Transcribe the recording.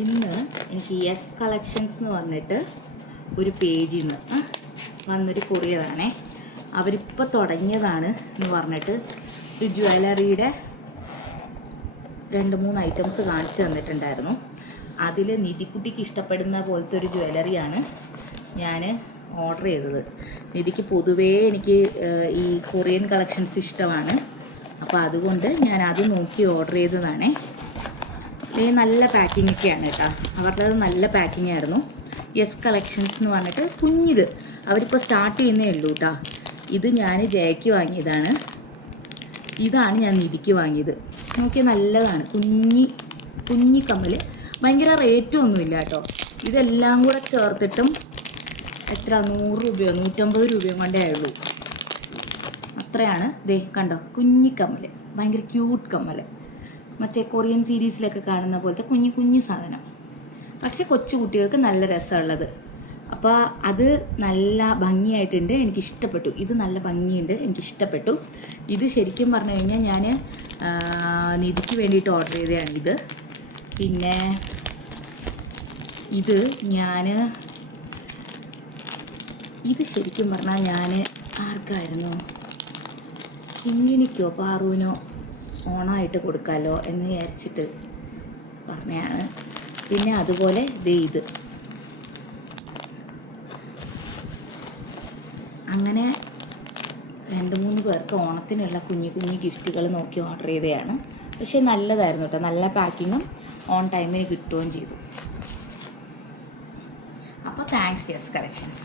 ഇന്ന് എനിക്ക് yes collections എന്ന് പറഞ്ഞിട്ട് ഒരു പേജിൽ നിന്ന് വന്നൊരു കൊറിയറാണേ. അവരിപ്പോൾ തുടങ്ങിയതാണ് എന്ന് പറഞ്ഞിട്ട് ഒരു ജ്വല്ലറിയുടെ 2-3 ഐറ്റംസ് കാണിച്ചു തന്നിട്ടുണ്ടായിരുന്നു. അതിൽ നിധിക്കുട്ടിക്ക് ഇഷ്ടപ്പെടുന്ന പോലത്തെ ഒരു ജ്വല്ലറിയാണ് ഞാൻ ഓർഡർ ചെയ്തത്. നിധിക്ക് പൊതുവേ എനിക്ക് ഈ കൊറിയൻ കളക്ഷൻസ് ഇഷ്ടമാണ്. അപ്പോൾ അതുകൊണ്ട് ഞാൻ അത് നോക്കി ഓർഡർ ചെയ്തതാണേ. നല്ല പാക്കിംഗ് ഒക്കെയാണ് കേട്ടോ. അവരുടേത് നല്ല പാക്കിംഗ് ആയിരുന്നു. യെസ് കളക്ഷൻസ് എന്ന് പറഞ്ഞിട്ട് കുഞ്ഞിത് അവരിപ്പോൾ സ്റ്റാർട്ട് ചെയ്യുന്നേ ഉള്ളൂ കേട്ടോ. ഇത് ഞാൻ ജയയ്ക്ക് വാങ്ങിയതാണ്. ഇതാണ് ഞാൻ നിധിക്ക് വാങ്ങിയത്. നോക്കിയാൽ നല്ലതാണ്. കുഞ്ഞി കമ്മൽ. ഭയങ്കര റേറ്റും ഒന്നുമില്ല കേട്ടോ. ഇതെല്ലാം കൂടെ ചേർത്തിട്ടും എത്ര 100 രൂപയോ 150 രൂപയോ കൊണ്ടേ ആയുള്ളൂ. അത്രയാണ്. ദേ കണ്ടോ, കുഞ്ഞിക്കമ്മൽ, ഭയങ്കര ക്യൂട്ട് കമ്മൽ. മറ്റേ കൊറിയൻ സീരീസിലൊക്കെ കാണുന്ന പോലത്തെ കുഞ്ഞു സാധനം. പക്ഷെ കൊച്ചു കുട്ടികൾക്ക് നല്ല രസമുള്ളത്. അപ്പോൾ അത് നല്ല ഭംഗിയായിട്ടുണ്ട്, എനിക്കിഷ്ടപ്പെട്ടു. ഇത് നല്ല ഭംഗിയുണ്ട്, എനിക്കിഷ്ടപ്പെട്ടു. ഇത് ശരിക്കും പറഞ്ഞു കഴിഞ്ഞാൽ ഞാൻ നിധിക്ക് വേണ്ടിയിട്ട് ഓർഡർ ചെയ്തതാണ് ഇത്. പിന്നെ ഇത് ശരിക്കും പറഞ്ഞാൽ ഞാൻ ആർക്കായിരുന്നു, കുഞ്ഞിനിക്കോ പാറുവിനോ ഓണമായിട്ട് കൊടുക്കാമല്ലോ എന്ന് വിചാരിച്ചിട്ട് പറഞ്ഞതാണ്. പിന്നെ അതുപോലെ ഇത് അങ്ങനെ 2-3 പേർക്ക് ഓണത്തിനുള്ള കുഞ്ഞു ഗിഫ്റ്റുകൾ നോക്കി ഓർഡർ ചെയ്തതാണ്. പക്ഷെ നല്ലതായിരുന്നു കേട്ടോ. നല്ല പാക്കിങ്ങും ഓൺ ടൈമിന് കിട്ടുകയും ചെയ്തു. അപ്പോൾ താങ്ക്സ് യെസ് കളക്ഷൻസ്.